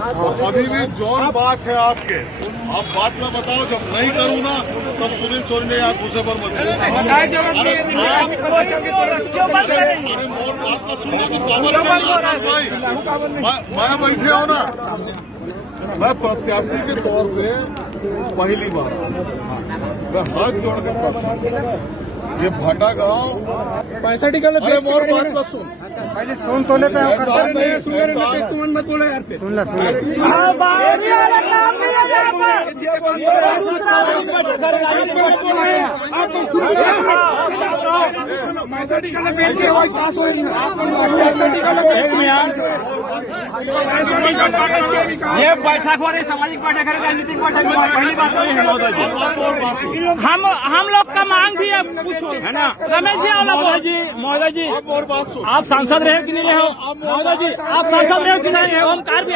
अभी भी जौन बात है आपके, आप बात में बताओ। जब नहीं करूँ ना तब सुनील सोनी ने आप दूसरे पर मत अरे मोर बात का सुनना तो पावर भाई। मैं बैठे हूँ ना, मैं प्रत्याशी के तौर पे पहली बार मैं हाथ जोड़ के ये भाटा गांव 65 किलो। अरे मोर बात का सुन, पहले सुन तो लेते हैं। मत बोलो यार, सुन ला ये बैठक हो रही, सामाजिक बैठक है, राजनीतिक बैठक। पहली बात तो ये है महोदय जी, हम लोग का मांग भी है, पूछो है ना रमेश जी। महोदय जी आप सांसद रहे कि नहीं रहे? महोदय जी आप सांसद रहे कि नहीं? हम कार भी